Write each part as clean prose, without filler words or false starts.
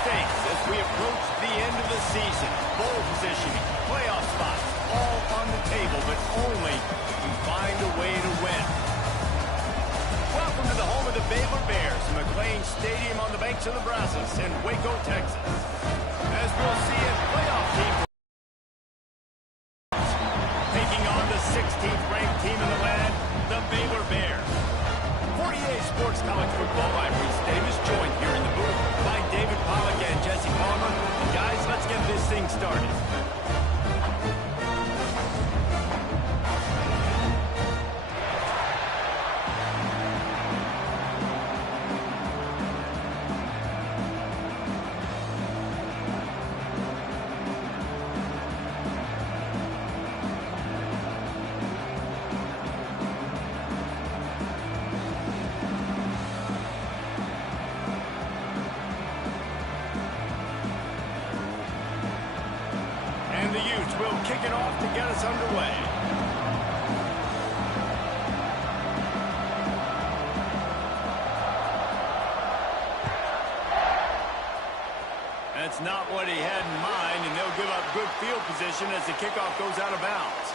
stakes as we approach the end of the season. Bowl positioning, playoff spots, all on the table, but only if we find a way to win. Welcome to the home of the Baylor Bears, McLean Stadium on the banks of the Brazos in Waco, Texas. As we'll see as playoff team taking on the 16th ranked team in the land, the Baylor Bears. 48 Sports College Football, I'm Reese Davis, joined here in the booth by David Pollack and Jesse Palmer. And guys, let's get this thing started. And the Utes will kick it off to get us underway. That's not what he had in mind, and they'll give up good field position as the kickoff goes out of bounds.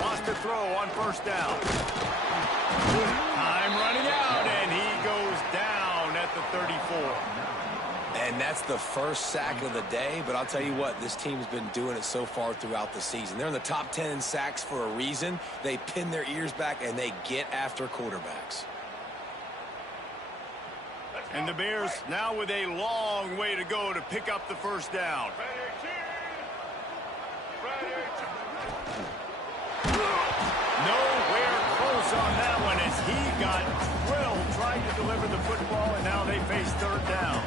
Lost the throw on first down. Time running out, and he goes down at the 34. And that's the first sack of the day, but I'll tell you what, this team's been doing it so far throughout the season. They're in the top 10 in sacks for a reason. They pin their ears back, and they get after quarterbacks. And the Bears now with a long way to go to pick up the first down. Nowhere close on that one as he got drilled trying to deliver the football, and now they face third down.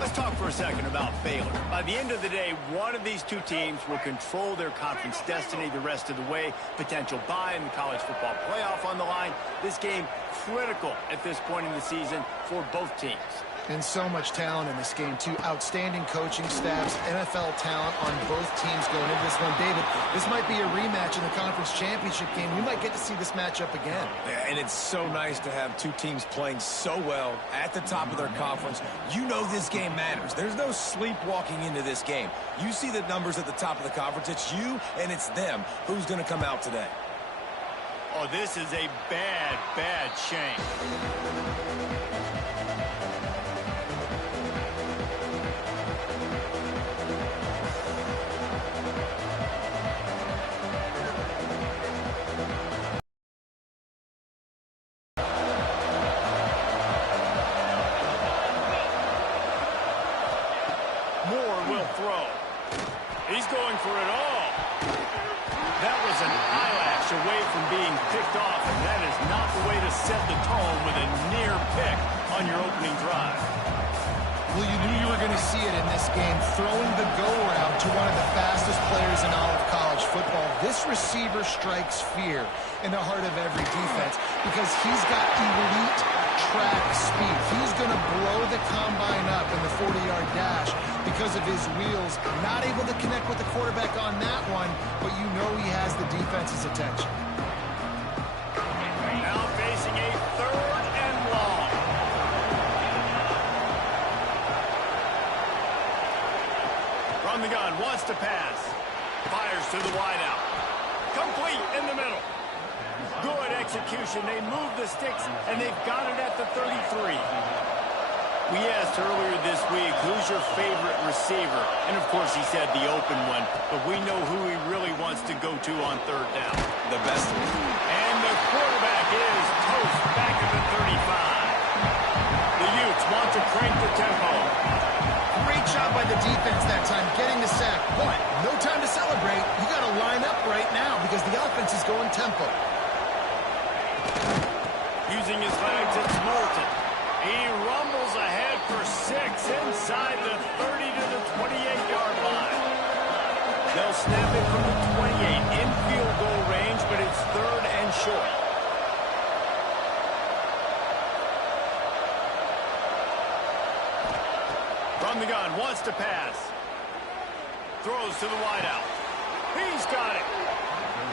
Let's talk for a second about Baylor. By the end of the day, one of these two teams will control their conference destiny the rest of the way. Potential bye in the college football playoff on the line. This game critical at this point in the season for both teams. And so much talent in this game, too. Outstanding coaching staffs, NFL talent on both teams going into this one. David, this might be a rematch in the conference championship game. We might get to see this matchup again. Yeah, and it's so nice to have two teams playing so well at the top of their conference. You know this game matters. There's no sleepwalking into this game. You see the numbers at the top of the conference. It's you and it's them. Who's going to come out today? Oh, this is a bad, bad shame. He's going for it all. That was an eyelash away from being picked off, and that is not the way to set the tone with a near pick on your opening drive. Well, you knew you were going to see it in this game, throwing the go route to one of the fastest players in all of college football. This receiver strikes fear in the heart of every defense because he's got elite track speed. He's going to blow the combine up in the 40-yard dash because of his wheels. Not able to connect with the quarterback on that one, but you know he has the defense's attention. Now facing a third and long. From the gun, wants to pass. Fires to the wideout. Complete in the middle. Good execution. They move the sticks, and they've got it at the 33. We asked earlier this week, who's your favorite receiver? And, of course, he said the open one, but we know who he really wants to go to on third down. The best one. And the quarterback is toast back at the 35. The Utes want to crank the tempo. Great job by the defense that time, getting the sack. But no time to celebrate. You got to line up right now because the offense is going tempo. Using his legs, it's Moulton. He rumbles ahead for 6 inside the 30 to the 28-yard line. They'll snap it from the 28 in field goal range, but it's 3rd and short. From the gun, wants to pass. Throws to the wideout. He's got it.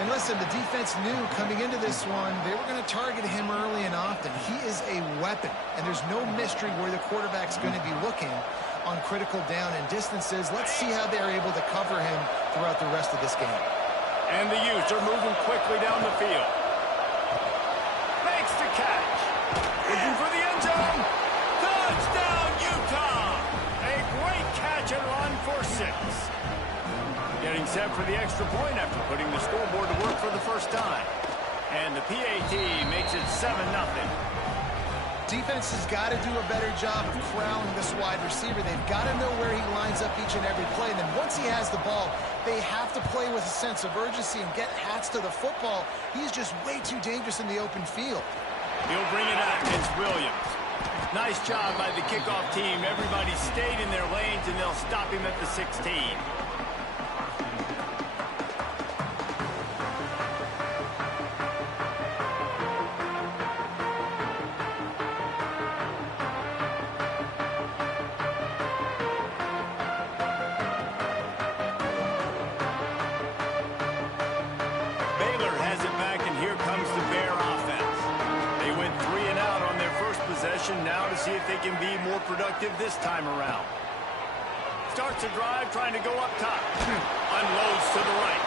And listen, the defense knew coming into this one, they were going to target him early and often. He is a weapon, and there's no mystery where the quarterback's going to be looking on critical down and distances. Let's see how they're able to cover him throughout the rest of this game. And the Utes are moving quickly down the field. Makes the catch. Looking for the end zone. Touchdown, Utah. A great catch and run for 6. Getting set for the extra point after putting the scoreboard to work for the first time. And the PAT makes it 7-0. Defense has got to do a better job of corralling this wide receiver. They've got to know where he lines up each and every play. And then once he has the ball, they have to play with a sense of urgency and get hats to the football. He's just way too dangerous in the open field. He'll bring it out against Williams. Nice job by the kickoff team. Everybody stayed in their lanes, and they'll stop him at the 16. Baylor has it back, and here comes the Bear offense. They went 3 and out on their first possession, now to see if they can be more productive this time around. Starts a drive trying to go up top. Unloads to the right.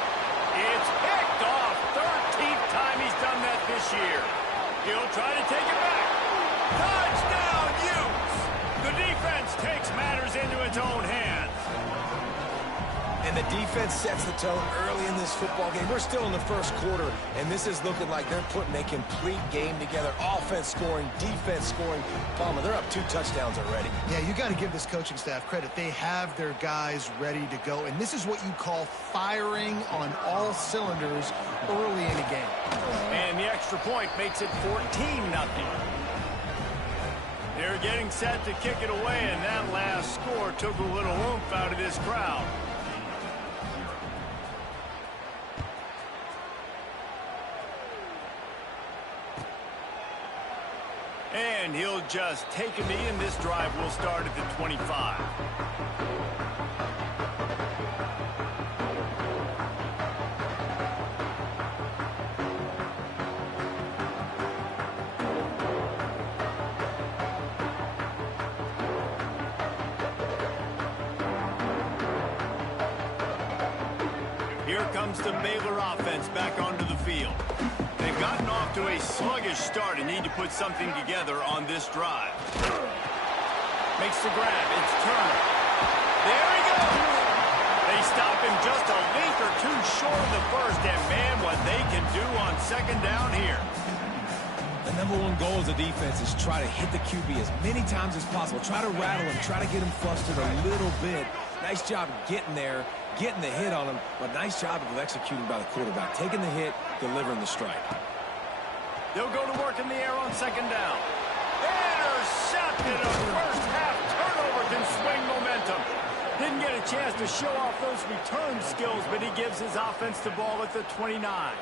It's picked off. 13th time he's done that this year. He'll try to take it back. Touchdown, Utes! The defense takes matters into its own hands. And the defense sets the tone early in this football game. We're still in the first quarter, and this is looking like they're putting a complete game together. Offense scoring, defense scoring. Palmer, they're up 2 touchdowns already. Yeah, you got to give this coaching staff credit. They have their guys ready to go, and this is what you call firing on all cylinders early in a game. And the extra point makes it 14-0. They're getting set to kick it away, and that last score took a little oomph out of this crowd. And he'll just take a knee, and this drive will start at the 25. Here comes the Baylor offense back onto the field. They've gotten off to a sluggish start and need to put something together on this drive. Makes the grab. It's Turner. There he goes. They stop him just a length or 2 short of the first, and man, what they can do on 2nd down here. The #1 goal as a defense is try to hit the QB as many times as possible. Try to rattle him. Try to get him flustered a little bit. Nice job getting there, getting the hit on him, but nice job of executing by the quarterback. Taking the hit, delivering the strike. They'll go to work in the air on 2nd down. Intercepted. A first-half turnover can swing momentum. Didn't get a chance to show off those return skills, but he gives his offense the ball at the 29.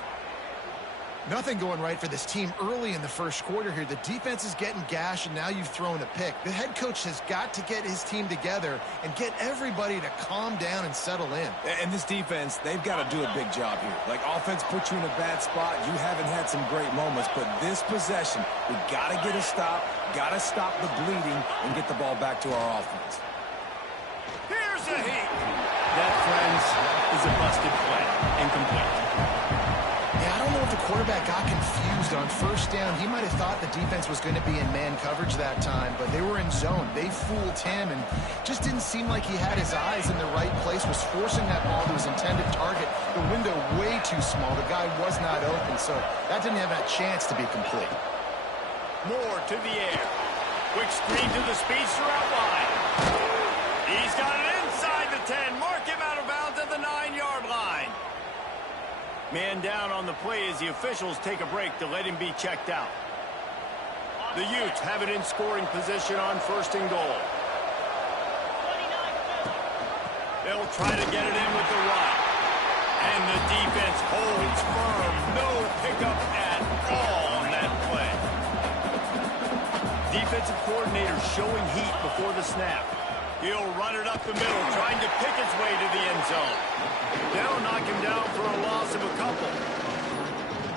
Nothing going right for this team early in the first quarter here. The defense is getting gashed, and now you've thrown a pick. The head coach has got to get his team together and get everybody to calm down and settle in. And this defense, they've got to do a big job here. Like, offense puts you in a bad spot. You haven't had some great moments, but this possession, we got to get a stop, got to stop the bleeding, and get the ball back to our offense. Here's a heat. That, friends, is a busted play. Incomplete. I don't know if the quarterback got confused on 1st down. He might have thought the defense was going to be in man coverage that time, but they were in zone. They fooled him and just didn't seem like he had his eyes in the right place, was forcing that ball to his intended target. The window way too small. The guy was not open, so that didn't have that chance to be complete. Moore to the air. Quick screen to the speedster out wide. He's got it inside the 10. Mark him out of bounds at the 9-yard line. Man down on the play as the officials take a break to let him be checked out. The Utes have it in scoring position on 1st and goal. They'll try to get it in with the run. And the defense holds firm. No pickup at all on that play. Defensive coordinator showing heat before the snap. He'll run it up the middle, trying to pick his way to the end zone. They'll knock him down for a loss of a couple.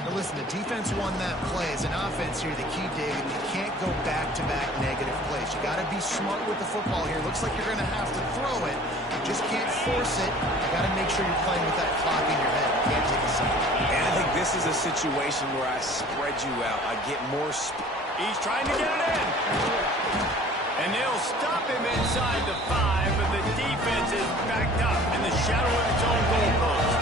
Now listen, the defense won that play. As an offense here, the key, David, you can't go back-to-back negative plays. You got to be smart with the football here. Looks like you're going to have to throw it. You just can't force it. You got to make sure you're playing with that clock in your head. You can't take a second. And I think this is a situation where I spread you out. I get more He's trying to get it in. And they'll stop him inside the 5, but the defense is backed up in the shadow of its own goalpost.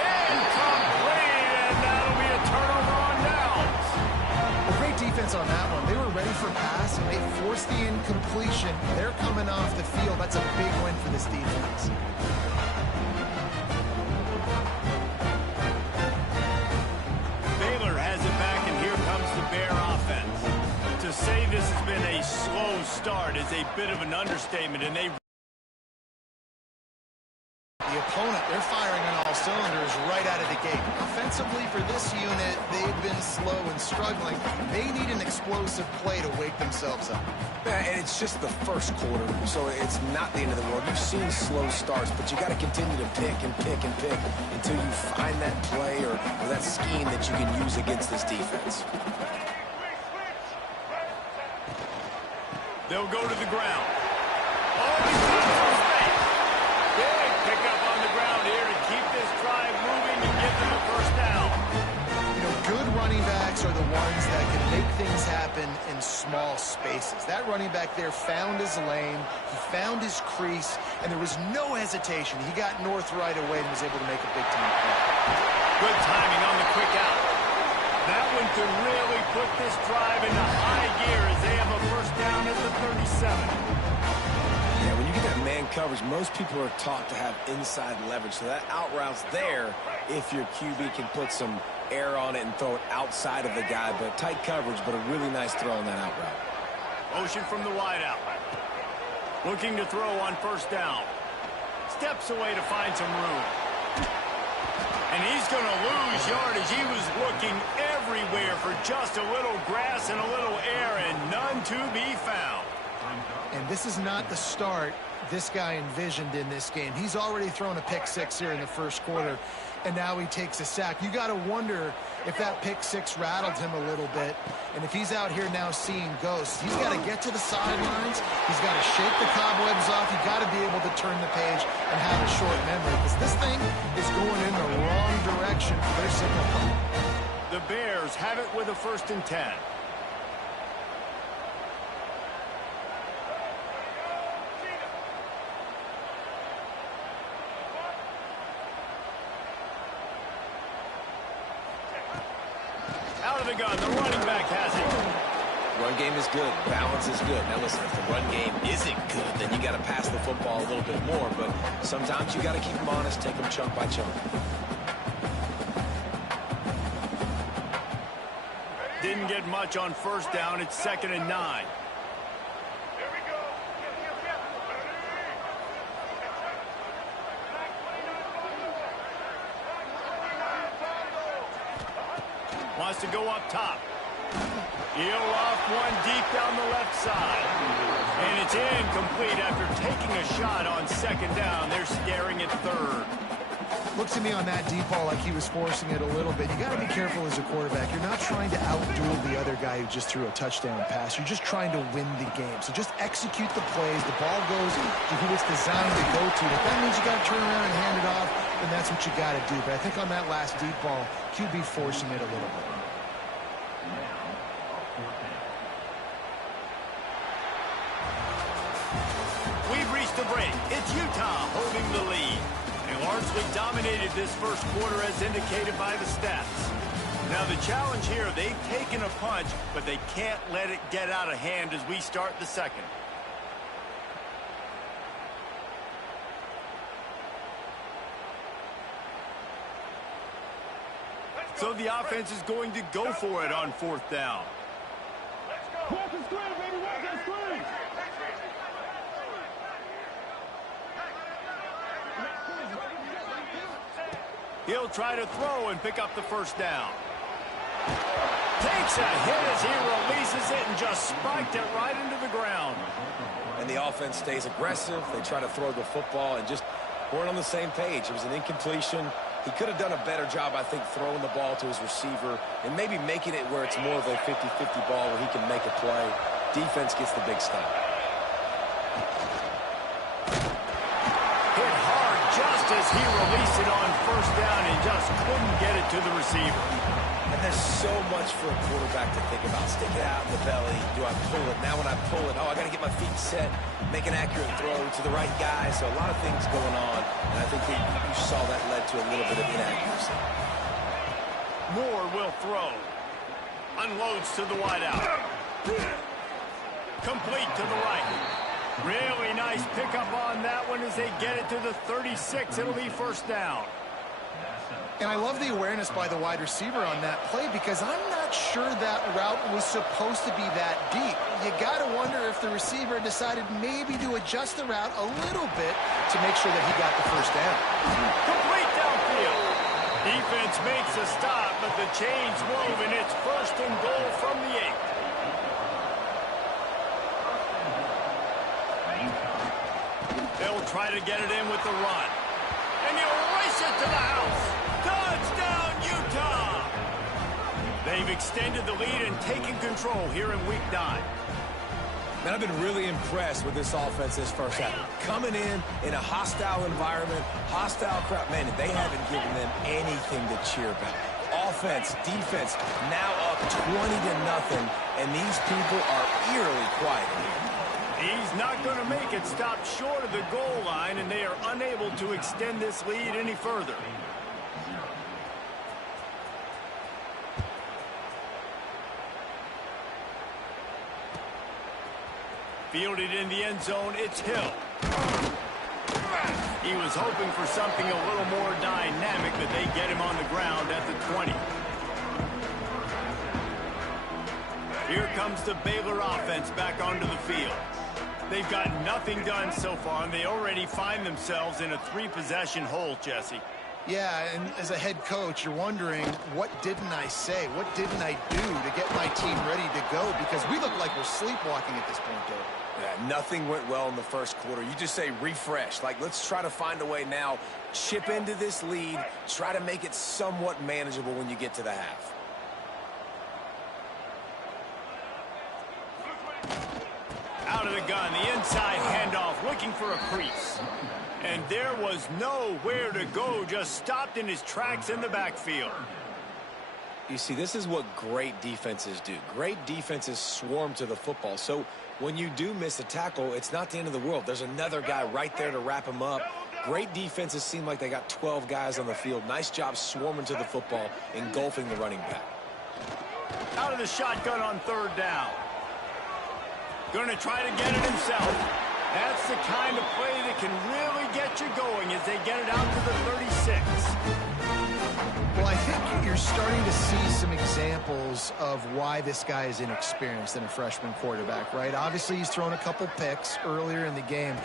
Incomplete, and that'll be a turnover on downs. Well, great defense on that one. They were ready for pass, and they forced the incompletion. They're coming off the field. That's a big win for this defense. Baylor has it back, and here comes the Bear offense. To say this has been a slow start is a bit of an understatement, and the opponent, they're firing on all cylinders right out of the gate. Offensively, for this unit, they've been slow and struggling. They need an explosive play to wake themselves up. Yeah, and it's just the first quarter, so it's not the end of the world. You've seen slow starts, but you got to continue to pick and pick and pick until you find that play or that scheme that you can use against this defense. they'll go to the ground. Oh, he's got some space. Big pickup on the ground here to keep this drive moving and get them a first down. You know, good running backs are the ones that can make things happen in small spaces. That running back there found his lane, he found his crease, and there was no hesitation. He got north right away and was able to make a big-time play. Good timing on the quick out. That one could really put this drive into high gear as they have a first down at the 37. Yeah, when you get that man coverage, most people are taught to have inside leverage. So that out route's there if your QB can put some air on it and throw it outside of the guy. But tight coverage, but a really nice throw on that out route. Motion from the wide out. Looking to throw on first down. Steps away to find some room. And he's going to lose yardage. He was looking everywhere for just a little grass and a little air, and none to be found. And this is not the start this guy envisioned in this game. He's already thrown a pick six here in the first quarter, and now he takes a sack. You got to wonder if that pick six rattled him a little bit, and if he's out here now seeing ghosts. He's got to get to the sidelines. He's got to shake the cobwebs off. You've got to be able to turn the page and have a short memory, because this thing is going in the wrong direction for their signal call. The Bears have it with a 1st and 10. Out of the gun, the running back has it. Run game is good. Balance is good. Now listen, if the run game isn't good, then you got to pass the football a little bit more. But sometimes you got to keep them honest, take them chunk by chunk. Didn't get much on first down. It's 2nd and 9. Wants to go up top. He'll off one deep down the left side. And it's incomplete after taking a shot on 2nd down. They're staring at 3rd. Looks to me on that deep ball like he was forcing it a little bit. You got to be careful as a quarterback. You're not trying to outduel the other guy who just threw a touchdown pass. You're just trying to win the game. So just execute the plays. The ball goes to who it's designed to go to. If that means you got to turn around and hand it off, then that's what you got to do. But I think on that last deep ball, QB forcing it a little bit. We've reached the break. It's Utah holding the lead. They largely dominated this first quarter as indicated by the stats. Now the challenge here, they've taken a punch, but they can't let it get out of hand as we start the second. So the offense is going to go for it on 4th down. He'll try to throw and pick up the 1st down. Takes a hit as he releases it and just spiked it right into the ground. And the offense stays aggressive. They try to throw the football and just weren't on the same page. It was an incompletion. He could have done a better job, I think, throwing the ball to his receiver and maybe making it where it's more of a 50-50 ball where he can make a play. Defense gets the big stop. Hit hard just as he released it on 1st down and just couldn't get it to the receiver. And there's so much for a quarterback to think about. Stick it out in the belly. Do I pull it? Now when I pull it, I got to get my feet set, make an accurate throw to the right guy. So a lot of things going on. And I think that you saw that led to a little bit of inaccuracy. Moore will throw. Unloads to the wideout. Complete to the right. Really nice pickup on that one as they get it to the 36. It'll be 1st down. And I love the awareness by the wide receiver on that play because I'm not sure that route was supposed to be that deep. You got to wonder if the receiver decided maybe to adjust the route a little bit to make sure that he got the 1st down. Complete downfield. Defense makes a stop, but the chains move, and it's 1st and goal from the 8. They'll try to get it in with the run. And he'll race it to the house. Touchdown, Utah! They've extended the lead and taken control here in Week 9. Man, I've been really impressed with this offense this first half. Coming in a hostile environment, hostile crowd. Man, they haven't given them anything to cheer about. Offense, defense, now up 20-0, and these people are eerily quiet. He's not going to make it stop short of the goal line, and they are unable to extend this lead any further. Fielded in the end zone, it's Hill. He was hoping for something a little more dynamic, but they get him on the ground at the 20. Here comes the Baylor offense back onto the field. They've got nothing done so far, and they already find themselves in a 3-possession hole, Jesse. Yeah, and as a head coach, you're wondering, what didn't I say? What didn't I do to get my team ready to go? Because we look like we're sleepwalking at this point, Dave. Yeah, nothing went well in the first quarter. You just say refresh. Like, let's try to find a way now, chip into this lead, try to make it somewhat manageable when you get to the half. Out of the gun, the inside handoff, looking for a crease. And there was nowhere to go, just stopped in his tracks in the backfield. You see, this is what great defenses do. Great defenses swarm to the football. So when you do miss a tackle, it's not the end of the world. There's another guy right there to wrap him up. Great defenses seem like they got 12 guys on the field. Nice job swarming to the football, engulfing the running back. Out of the shotgun on 3rd down. Going to try to get it himself. That's the kind of play that can really get you going as they get it out to the 36. Well, I think you're starting to see some examples of why this guy is inexperienced in a freshman quarterback, right? Obviously, he's thrown a couple picks earlier in the game.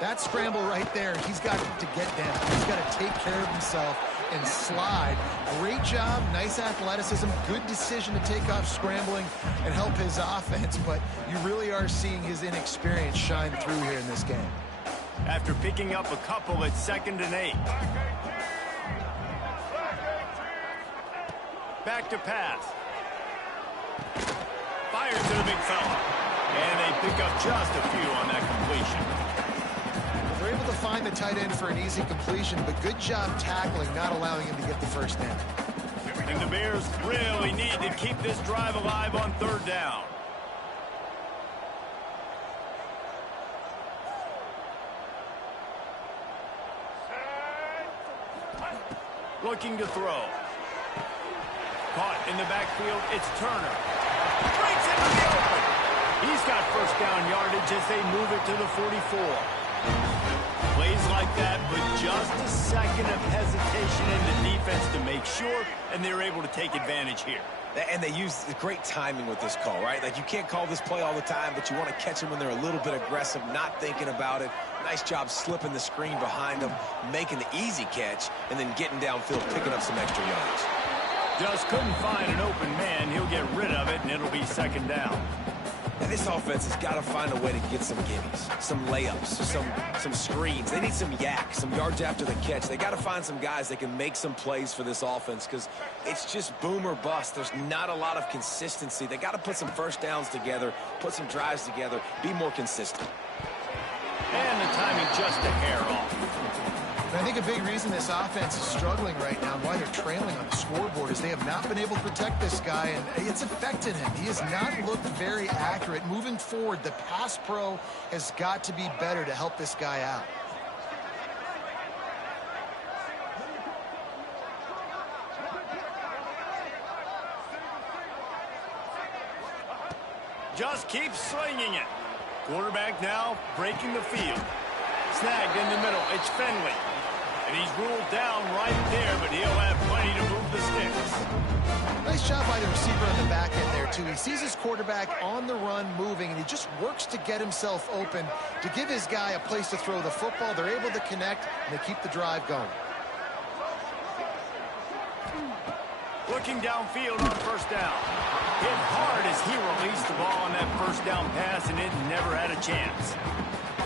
That scramble right there, he's got to get down. He's got to take care of himself and slide. Great job, nice athleticism, good decision to take off scrambling and help his offense, but you really are seeing his inexperience shine through here in this game. After picking up a couple, it's 2nd and 8. Back to pass. Fires to the big fella. And they pick up just a few on that completion. They're able to find the tight end for an easy completion, but good job tackling, not allowing him to get the 1st down. And the Bears really need to keep this drive alive on 3rd down. Looking to throw. Caught in the backfield, it's Turner. Breaks into the open. He's got 1st down yardage as they move it to the 44. Plays like that, but just a second of hesitation in the defense to make sure, and they're able to take advantage here. And they use great timing with this call, right? Like, you can't call this play all the time, but you want to catch them when they're a little bit aggressive, not thinking about it. Nice job slipping the screen behind them, making the easy catch, and then getting downfield, picking up some extra yards. Just couldn't find an open man. He'll get rid of it, and it'll be second down. And this offense has got to find a way to get some gimmies, some layups, some screens. They need some yak, some yards after the catch. They got to find some guys that can make some plays for this offense because it's just boom or bust. There's not a lot of consistency. They got to put some first downs together, put some drives together, be more consistent. And the timing just a hair off. And I think a big reason this offense is struggling right now and why they're trailing on the scoreboard is they have not been able to protect this guy, and it's affected him. He has not looked very accurate. Moving forward, the pass pro has got to be better to help this guy out. Just keep slinging it. Quarterback now breaking the field. Snagged in the middle. It's Finley. And he's ruled down right there, but he'll have plenty to move the sticks. Nice job by the receiver on the back end there, too. He sees his quarterback on the run moving, and he just works to get himself open to give his guy a place to throw the football. They're able to connect, and they keep the drive going. Looking downfield on first down. Hit hard as he released the ball on that first down pass, and it never had a chance.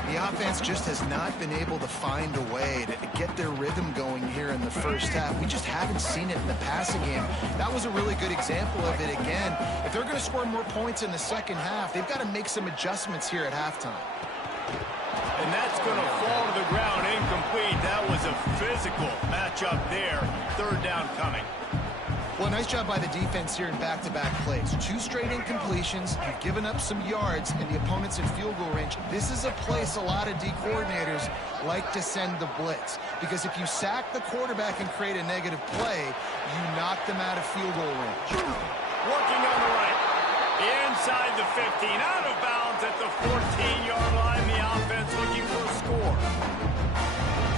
The offense just has not been able to find a way to get their rhythm going here in the first half. We just haven't seen it in the passing game. That was a really good example of it again. If they're going to score more points in the second half, they've got to make some adjustments here at halftime. And that's going to fall to the ground incomplete. That was a physical matchup there. Third down coming. Well, nice job by the defense here in back-to-back plays. 2 straight incompletions. You've given up some yards, and the opponent's in field goal range. This is a place a lot of D coordinators like to send the blitz, because if you sack the quarterback and create a negative play, you knock them out of field goal range. Working on the right. Inside the 15. Out of bounds at the 14-yard line. The offense looking for a score.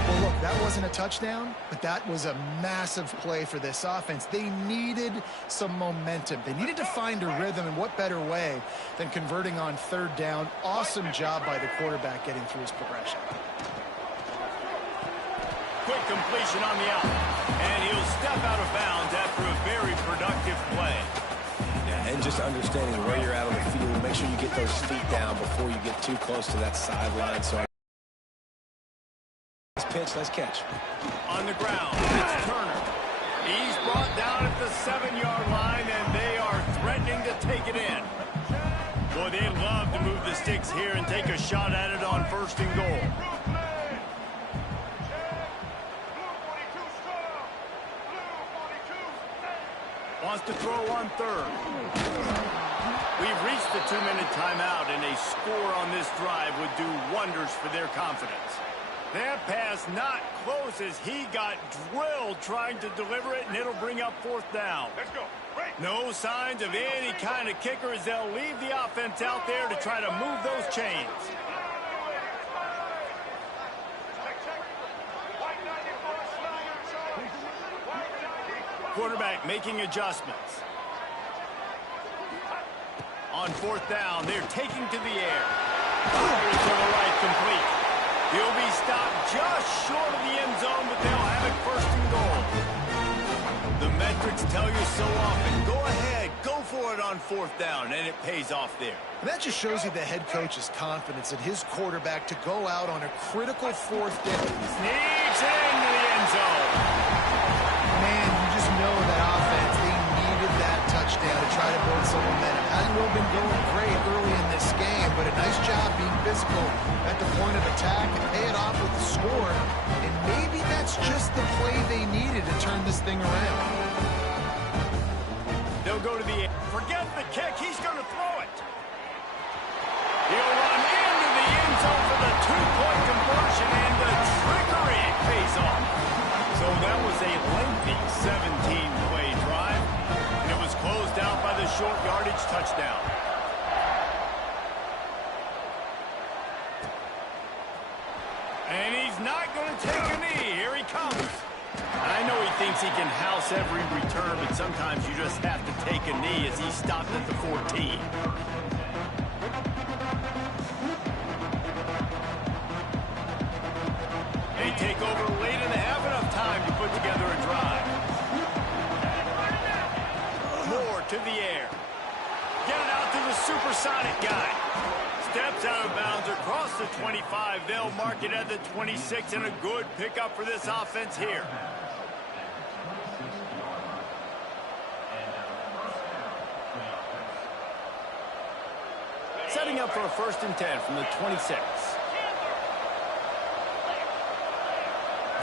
Well, look, that wasn't a touchdown, but that was a massive play for this offense. They needed some momentum. They needed to find a rhythm, and what better way than converting on third down. Awesome job by the quarterback getting through his progression. Quick completion on the out, and he'll step out of bounds after a very productive play. Yeah, and just understanding where you're at on the field, make sure you get those feet down before you get too close to that sideline. So pitch, nice catch. On the ground, it's Turner. He's brought down at the 7-yard line, and they are threatening to take it in. Boy, they love to move the sticks here and take a shot at it on first and goal. Wants to throw on third. We've reached the 2-minute timeout, and a score on this drive would do wonders for their confidence. That pass not close as he got drilled trying to deliver it, and it'll bring up fourth down. Let's go. No signs of any kind of kicker as they'll leave the offense out there to try to move those chains. Quarterback making adjustments. On fourth down, they're taking to the air. Fires to the right, complete. He'll be stopped just short of the end zone, but they'll have it first and goal. The metrics tell you so often, go ahead, go for it on fourth down, and it pays off there. And that just shows you the head coach's confidence in his quarterback to go out on a critical fourth down. Sneaks into the end zone. Man, you just know that offense, they needed that touchdown to try to build some momentum. Hasn't really been going great early in this game, but a nice job being physical at the point of attack and pay it off with the score. And maybe that's just the play they needed to turn this thing around. They'll go to the end. Forget the kick. He's going to throw it. He'll run into the end zone for the 2-point conversion, and the trickery pays off. So that was a lengthy 17-play drive, and it was closed out by the short yardage touchdown. And he's thinks he can house every return, but sometimes you just have to take a knee as he stopped at the 14. They take over late in the half, enough time to put together a drive. Moore to the air. Get it out to the supersonic guy. Steps out of bounds across the 25. They'll mark it at the 26, and a good pickup for this offense here. Setting up for a 1st and 10 from the 26.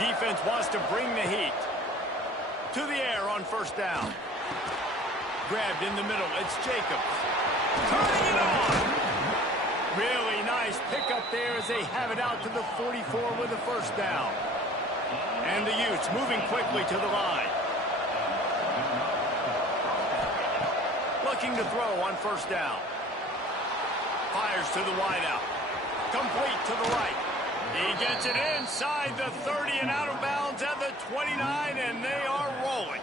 Defense wants to bring the heat. To the air on 1st down. Grabbed in the middle. It's Jacobs. Turning it on. Really nice pickup there as they have it out to the 44 with a 1st down. And the Utes moving quickly to the line. Looking to throw on 1st down. Fires to the wideout. Complete to the right. He gets it inside the 30 and out of bounds at the 29, and they are rolling.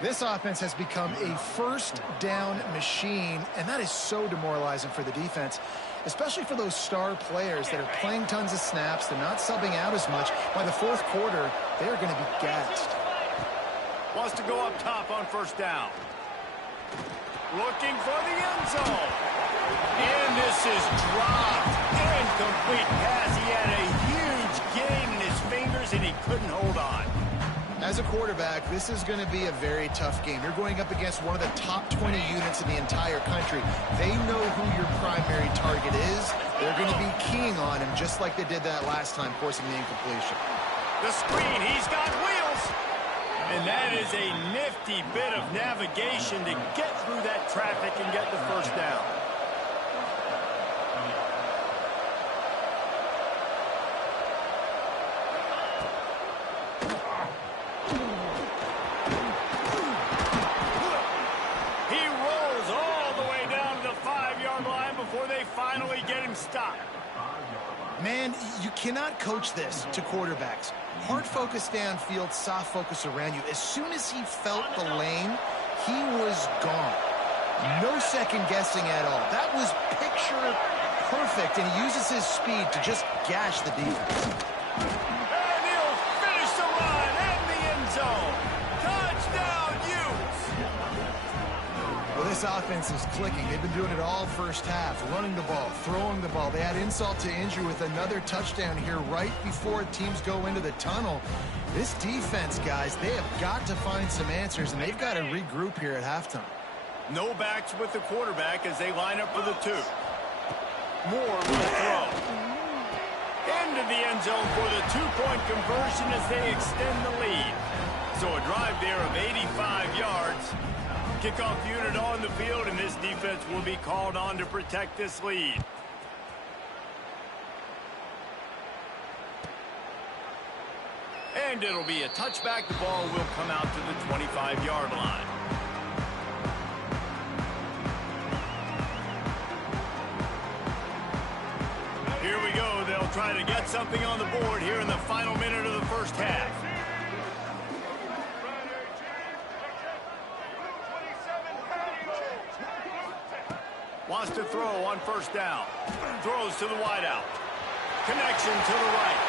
This offense has become a 1st down machine, and that is so demoralizing for the defense, especially for those star players that are playing tons of snaps. They're not subbing out as much. By the 4th quarter, they are going to be gassed. Wants to go up top on 1st down. Looking for the end zone. And this is dropped. Incomplete pass. He had a huge gain in his fingers, and he couldn't hold on. As a quarterback, this is going to be a very tough game. You're going up against one of the top 20 units in the entire country. They know who your primary target is. They're going to be keying on him just like they did that last time, forcing the incompletion. The screen. He's got wheels. And that is a nifty bit of navigation to get through that traffic and get the 1st down. He rolls all the way down to the 5-yard line before they finally get him stopped. Man, you cannot coach this to quarterbacks. Hard focus downfield, soft focus around you. As soon as he felt the lane, he was gone. No second guessing at all. That was picture perfect, and he uses his speed to just gash the defense. And he'll finish the run and the end zone. Touchdown, Utes! Well, this offense is clicking. They've been doing it all 1st half, running the ball, throwing the ball. They had insult to injury with another touchdown here right before teams go into the tunnel. This defense, guys, they have got to find some answers, and they've got to regroup here at halftime. No backs with the quarterback as they line up for the 2. Moore will throw. Into the end zone for the 2-point conversion as they extend the lead. So a drive there of 85 yards. Kickoff unit on the field, and this defense will be called on to protect this lead. And it'll be a touchback. The ball will come out to the 25-yard line. Here we go. They'll try to get something on the board here in the final minute of the 1st half. Wants to throw on 1st down. Throws to the wideout. Connection to the right.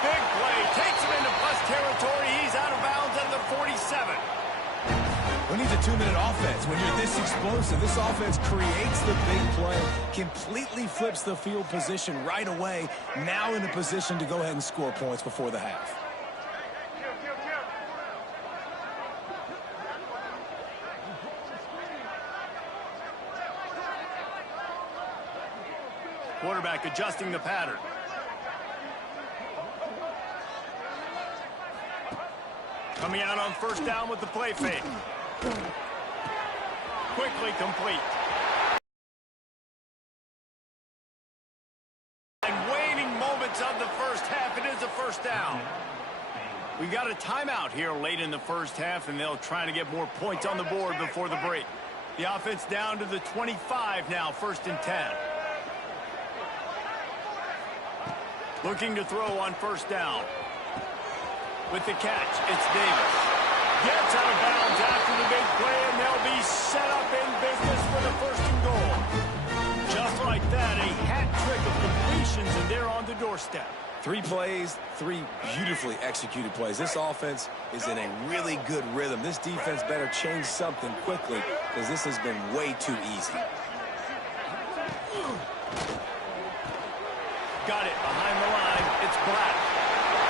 Big play. Takes him into plus territory. He's out of bounds at the 47. Who needs a 2-minute offense? When you're this explosive, this offense creates the big play, completely flips the field position right away, now in a position to go ahead and score points before the half. Quarterback adjusting the pattern. Coming out on 1st down with the play fake. Quickly complete. And waning moments of the 1st half, it is a 1st down. We've got a timeout here late in the 1st half, and they'll try to get more points on the board before the break. The offense down to the 25 now, 1st and 10. Looking to throw on 1st down. With the catch, it's Davis. Gets out of bounds after the big play, and they'll be set up in business for the first and goal. Just like that, a hat trick of completions, and they're on the doorstep. 3 plays, 3 beautifully executed plays. This offense is in a really good rhythm. This defense better change something quickly because this has been way too easy. Got it behind the line. It's Black.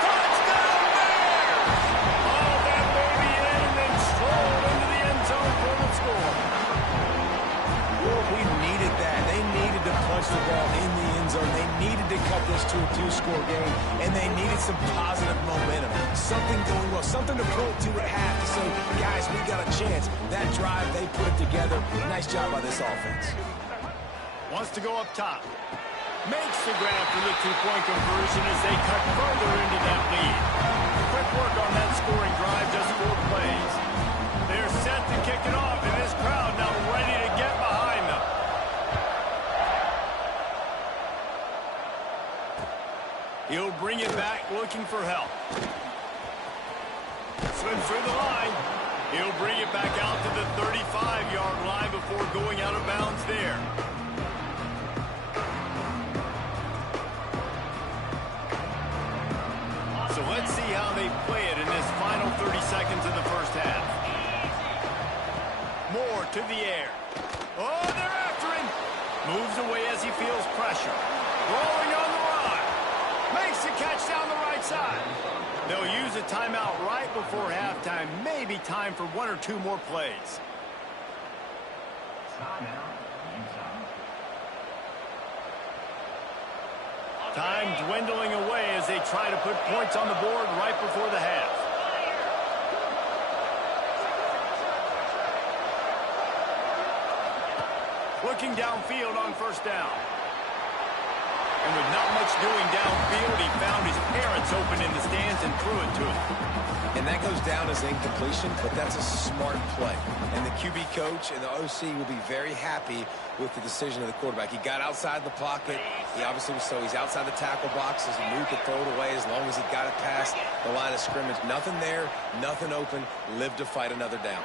Touchdown Bears! All that baby in and then strolled into the end zone for the score. We needed that. They needed to punch the ball in the end zone. They needed to cut this to a 2-score game, and they needed some positive momentum. Something going well, something to point to at half to say, guys, we got a chance. That drive, they put it together. Nice job by this offense. Wants to go up top. Makes the grab for the 2-point conversion as they cut further into that lead. Quick work on that scoring drive, just 4 plays. They're set to kick it off, and this crowd now ready to get behind them. He'll bring it back looking for help. Slims through the line. He'll bring it back out to the 35-yard line before going out of bounds there. So let's see how they play it in this final 30 seconds of the first half. Moore to the air. Oh, they're after him. Moves away as he feels pressure. Rolling on the run. Makes the catch down the right side. They'll use a timeout right before halftime. Maybe time for 1 or 2 more plays. Time dwindling away as they try to put points on the board right before the half. Looking downfield on first down. And with not much doing downfield, he found his parents open in the stands and threw it to him. And that goes down as incompletion, but that's a smart play. And the QB coach and the OC will be very happy with the decision of the quarterback. He got outside the pocket. He obviously was he's outside the tackle box as he moved to throw it away as long as he got it past the line of scrimmage. Nothing there, nothing open. Live to fight another down.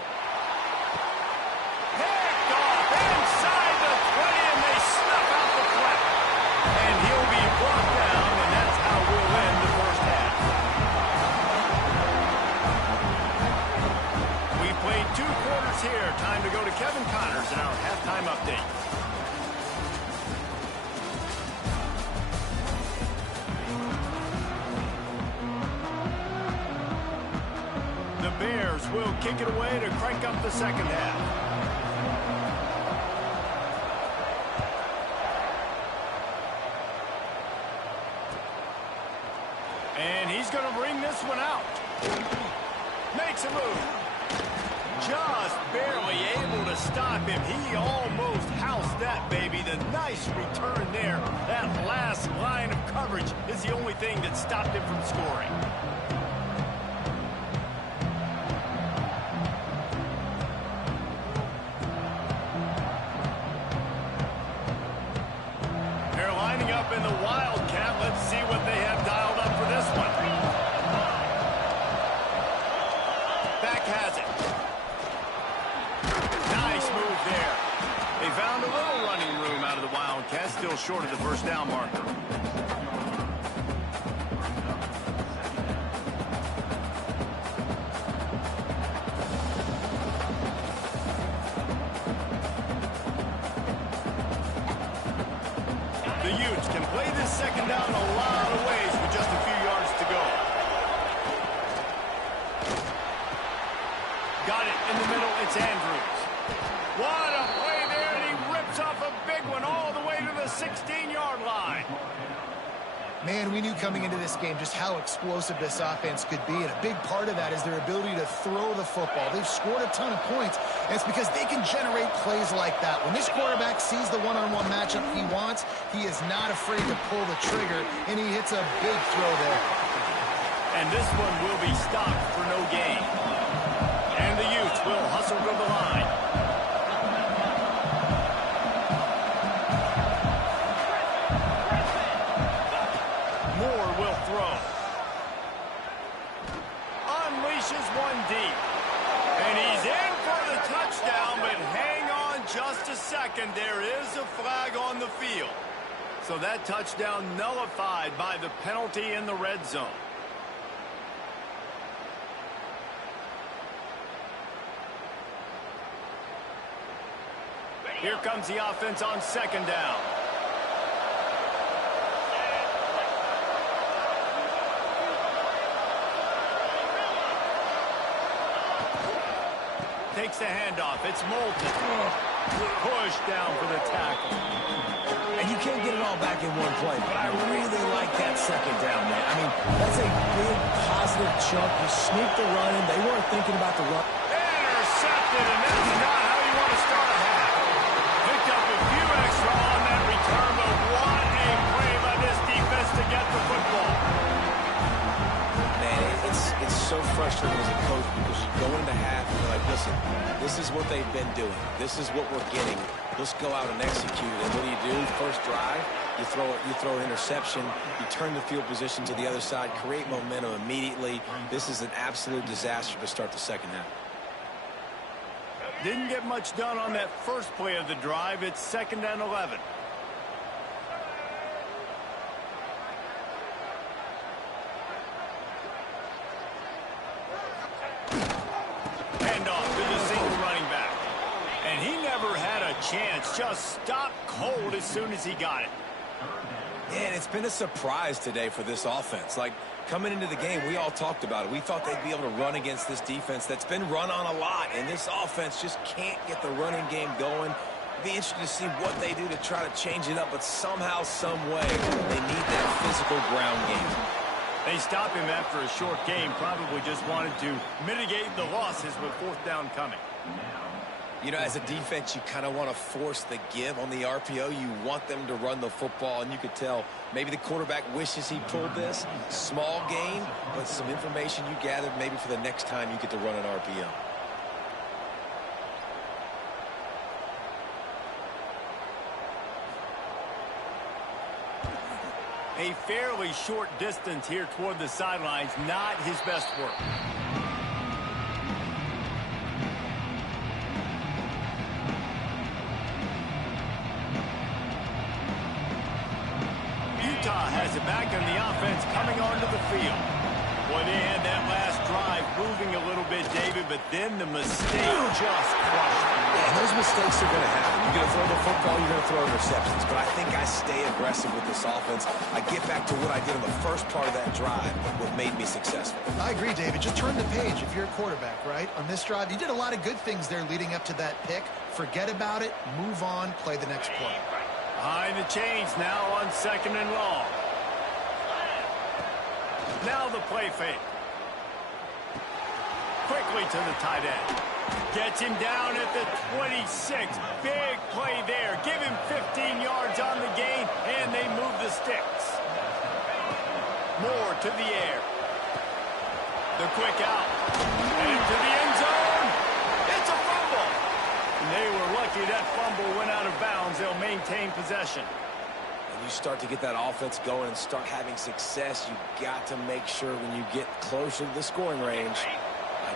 Picked off inside the 20, and they snuff out the play. And he'll be brought down, and that's how we'll end the first half. We played 2 quarters here. Time to go to Kevin Connors in our halftime update. The Bears will kick it away to crank up the second half. And he's going to bring this one out. Makes a move. Just barely able to stop him. He almost housed that baby. The nice return there. That last line of coverage is the only thing that stopped him from scoring. They're lining up in the Wildcat. Let's see what they have dialed up for this one. Back has it. Nice move there. They found a little running room out of the Wildcats, still short of the first down marker. The Utes can play this second down a lot of ways with just a few yards to go. Got it in the middle. It's Andrews. What a play there, and he rips off a big one all the way to the 16-yard line. Man, we knew coming into this game just how explosive this offense could be, and a big part of that is their ability to throw the football. They've scored a ton of points, and it's because they can generate plays like that. When this quarterback sees the one-on-one matchup he wants, he is not afraid to pull the trigger, and he hits a big throw there. And this one will be stopped for no gain. And the Utes will hustle to the line. Moore will throw. second. There is a flag on the field. So that touchdown nullified by the penalty in the red zone. Here comes the offense on second down. Takes the handoff. It's Moulton. Push down for the tackle. And you can't get it all back in one play, but I really like that second down, man. I mean, that's a big positive chunk. You sneak the run in. They weren't thinking about the run. Intercepted, and that's not how you want to start a half. Picked up a few extra on that return, but what a play by this defense to get the football. Man, it's so frustrating as a coach because you go into half and you're like, listen, this is what they've been doing. This is what we're getting. Let's go out and execute. And what do? First drive, you throw an interception, you turn the field position to the other side, create momentum immediately. This is an absolute disaster to start the second half. Didn't get much done on that first play of the drive. It's 2nd and 11. Handoff to the single running back. And he never had a chance. Just stopped cold as soon as he got it. Yeah, and it's been a surprise today for this offense. Like, coming into the game, we all talked about it. We thought they'd be able to run against this defense that's been run on a lot, and this offense just can't get the running game going. It'd be interesting to see what they do to try to change it up, but somehow, some way, they need that physical ground game. They stopped him after a short game, probably just wanted to mitigate the losses with 4th down coming. You know, as a defense, you kind of want to force the give on the RPO. You want them to run the football, and you could tell maybe the quarterback wishes he pulled this. Small gain, but some information you gathered maybe for the next time you get to run an RPO. A fairly short distance here toward the sidelines, not his best work. Utah has it back, and the offense coming onto the field. Boy, they had that last drive moving a little bit, David, but then the mistake just crushed them. Yeah, those mistakes are going to happen. You're going to throw the football, you're going to throw interceptions. But I think I stay aggressive with this offense. I get back to what I did in the first part of that drive, what made me successful. I agree, David. Just turn the page if you're a quarterback, right? On this drive, you did a lot of good things there leading up to that pick. Forget about it, move on, play the next play. Behind the chains now on 2nd and long. Now the play fake. Quickly to the tight end. Gets him down at the 26. Big play there. Give him 15 yards on the gain, and they move the sticks. Moore to the air. The quick out. And to the end zone. It's a fumble. And they were lucky that fumble went out of bounds. They'll maintain possession. You start to get that offense going and start having success, you got to make sure when you get closer to the scoring range,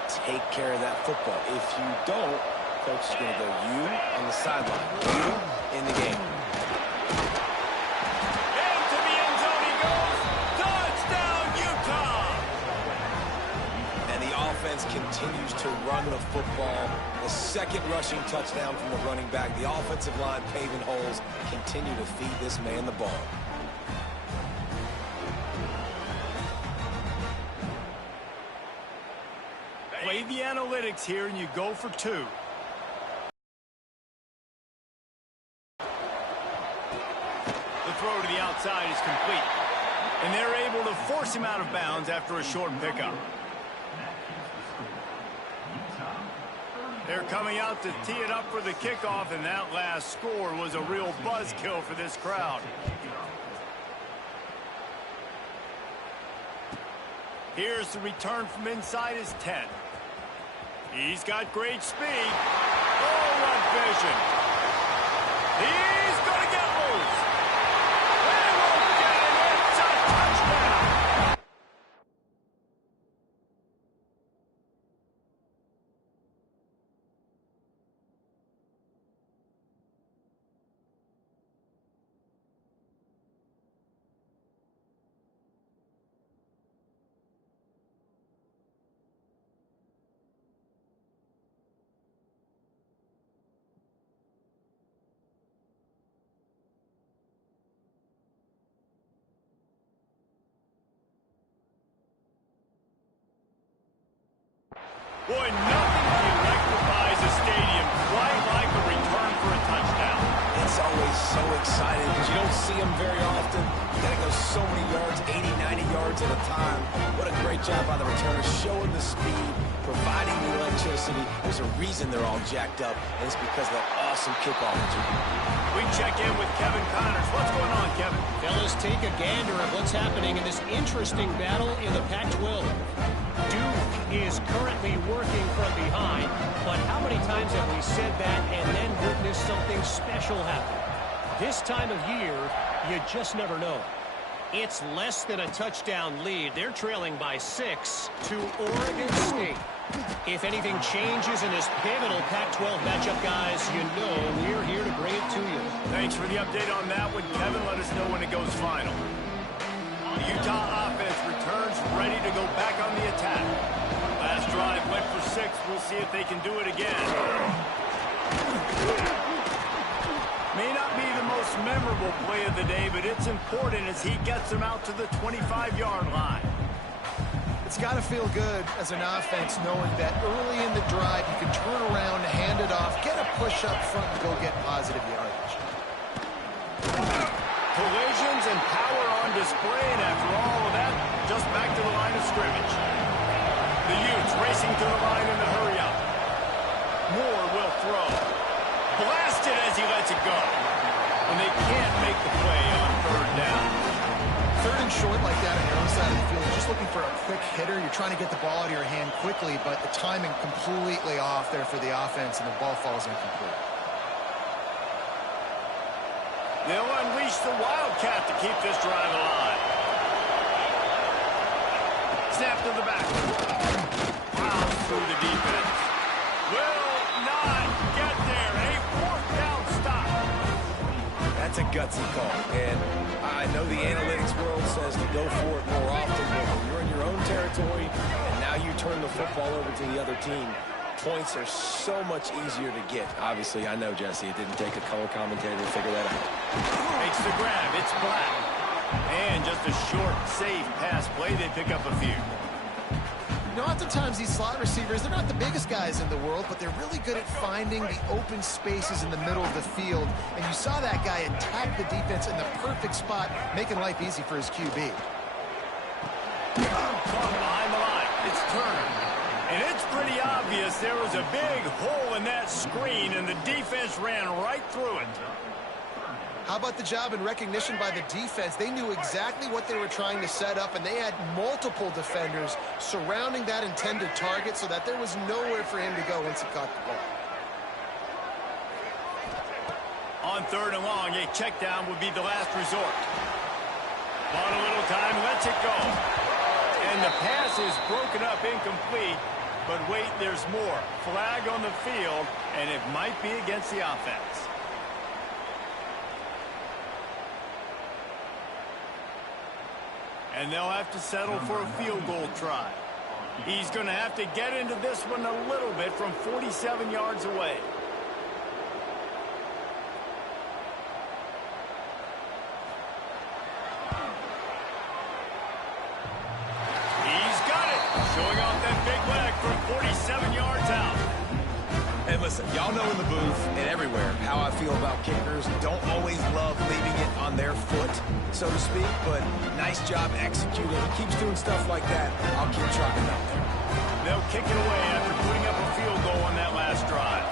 take care of that football. If you don't, coach is going to go you on the sideline, you in the game. Into the end zone he goes. Touchdown, Utah! And the offense continues to run the football. The second rushing touchdown from the running back. The offensive line paving holes. Continue to feed this man the ball. Play the analytics here, and you go for 2. The throw to the outside is complete. And they're able to force him out of bounds after a short pickup. They're coming out to tee it up for the kickoff, and that last score was a real buzzkill for this crowd. Here's the return from inside his 10. He's got great speed. Oh, what vision. He's going to get loose. They won't get him. It's a touchdown. Boy, nothing electrifies a stadium quite like a return for a touchdown. It's always so exciting because you don't see them very often. You got to go so many yards, 80, 90 yards at a time. What a great job by the returners, showing the speed, providing the electricity. There's a reason they're all jacked up, and it's because of that awesome kickoff return. We check in with Kevin Connors. What's going on, Kevin? Fellas, take a gander at what's happening in this interesting battle in the Pac-12. Duke is currently working from behind, but how many times have we said that and then witnessed something special happen? This time of year, you just never know. It's less than a touchdown lead. They're trailing by 6 to Oregon State. If anything changes in this pivotal Pac-12 matchup, guys, you know we're here to bring it to you. Thanks for the update on that one, Kevin. Let us know when it goes final. The Utah offense returns ready to go back on the attack. Last drive went for 6. We'll see if they can do it again. May not be the most memorable play of the day, but it's important as he gets them out to the 25-yard line. It's got to feel good as an offense knowing that early in the drive you can turn around, hand it off, get a push up front, and go get positive yardage. Collisions and power on display, and after all of that, just back to the line of scrimmage. The Utes racing to the line in the hurry-up. Moore will throw. Blasted as he lets it go. And they can't make the play on third down. Third and short like that on your own side of the field, you're just looking for a quick hitter. You're trying to get the ball out of your hand quickly, but the timing completely off there for the offense, and the ball falls incomplete. They'll unleash the Wildcat to keep this drive alive. Snap to the back. Plows through the defense. Will not get there. A fourth down stop. That's a gutsy call. And I know the analytics world says to go for it more often, but when you're in your own territory and now you turn the football over to the other team, points are so much easier to get. Obviously, I know, Jesse, it didn't take a color commentator to figure that out. Makes the grab. It's Black. And just a short, safe pass play. They pick up a few. You know, oftentimes these slot receivers, they're not the biggest guys in the world, but they're really good at finding the open spaces in the middle of the field. And you saw that guy attack the defense in the perfect spot, making life easy for his QB. Caught behind the line. It's Turner. And it's pretty obvious there was a big hole in that screen, and the defense ran right through it. How about the job and recognition by the defense? They knew exactly what they were trying to set up, and they had multiple defenders surrounding that intended target so that there was nowhere for him to go once he caught the ball. On third and long, a check down would be the last resort. On a little time, lets it go. And the pass is broken up, incomplete. But wait, there's more. Flag on the field, and it might be against the offense. And they'll have to settle for a field goal try. He's going to have to get into this one a little bit from 47 yards away. He's got it. Showing off that big leg from 47 yards out. And listen, y'all know in the booth and everywhere how I feel about kickers. Don't always love leaving it on their foot, so to speak, but nice job executing. He keeps doing stuff like that. I'll keep trotting out there. They'll kick it away after putting up a field goal on that last drive.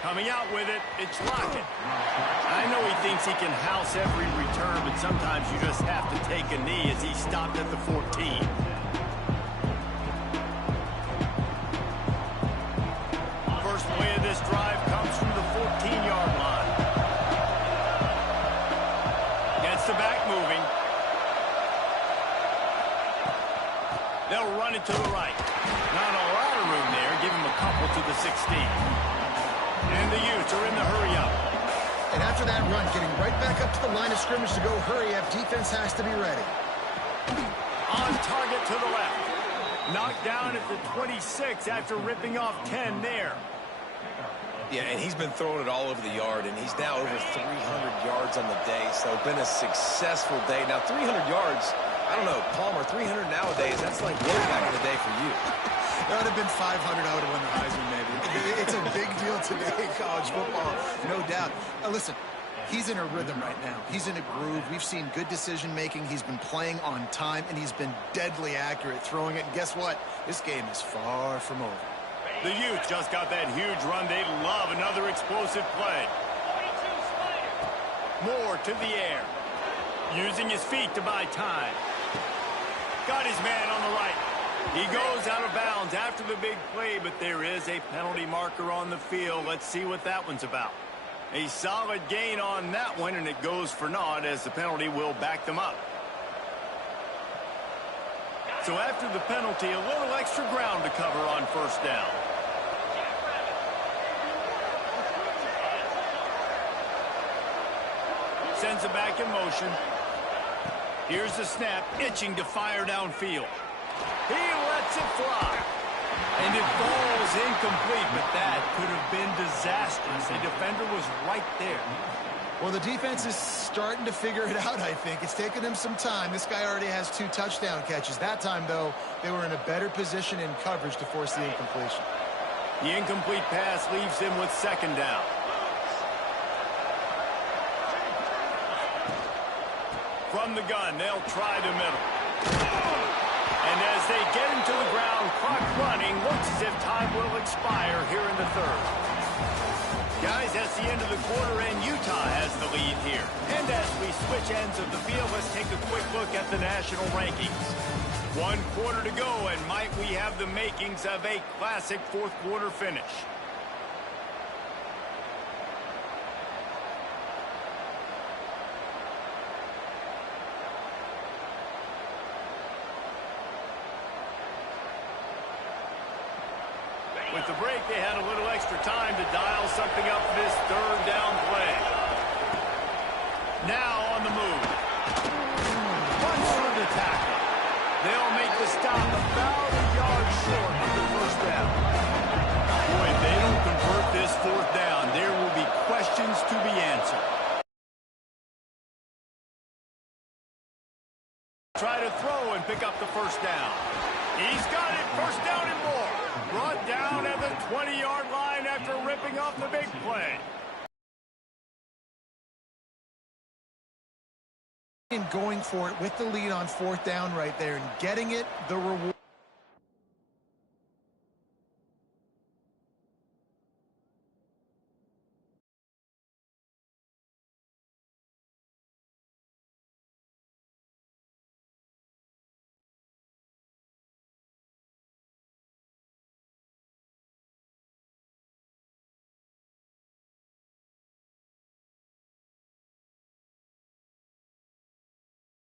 Coming out with it, it's Lockett. I know he thinks he can house every return, but sometimes you just have to take a knee as he stopped at the 14. First play of this drive comes from the 14-yard line. Gets the back moving. They'll run it to the right. Not a lot of room there. Give him a couple to the 16. And the Utes are in the hurry-up. And after that run, getting right back up to the line of scrimmage to go hurry-up, defense has to be ready. On target to the left. Knocked down at the 26 after ripping off 10 there. Yeah, and he's been throwing it all over the yard, and he's now over 300 yards on the day, so been a successful day. Now, 300 yards, I don't know, Palmer, 300 nowadays, that's like way back in the day for you. That would have been 500, I would have won the Heisman, maybe. It's a big deal today in college football, no doubt. Listen, he's in a rhythm right now. He's in a groove. We've seen good decision-making. He's been playing on time, and he's been deadly accurate throwing it. And guess what? This game is far from over. The youth just got that huge run. They love another explosive play. Moore to the air. Using his feet to buy time. Got his man on the right. He goes out of bounds after the big play, but there is a penalty marker on the field. Let's see what that one's about. A solid gain on that one, and it goes for naught as the penalty will back them up. So after the penalty, a little extra ground to cover on first down. Sends it back in motion. Here's the snap, itching to fire downfield. He lets it fly. And it falls incomplete, but that could have been disastrous. The defender was right there. Well, the defense is starting to figure it out, I think. It's taken them some time. This guy already has 2 touchdown catches. That time, though, they were in a better position in coverage to force the incompletion. The incomplete pass leaves him with second down. From the gun, they'll try the middle. And as they get him to the ground, clock running, looks as if time will expire here in the third. Guys, that's the end of the quarter, and Utah has the lead here. And as we switch ends of the field, let's take a quick look at the national rankings. 1 quarter to go, and might we have the makings of a classic fourth quarter finish. With the break, they had a little extra time to dial something up for this third down play. Now on the move. Punch through the tackle. They'll make the stop about a yard short of the first down. Boy, if they don't convert this fourth down, there will be questions to be answered. Try to throw and pick up the first down. He's got it. First down and more. Brought down at the 20-yard line after ripping off the big play. And going for it with the lead on fourth down right there and getting it, the reward.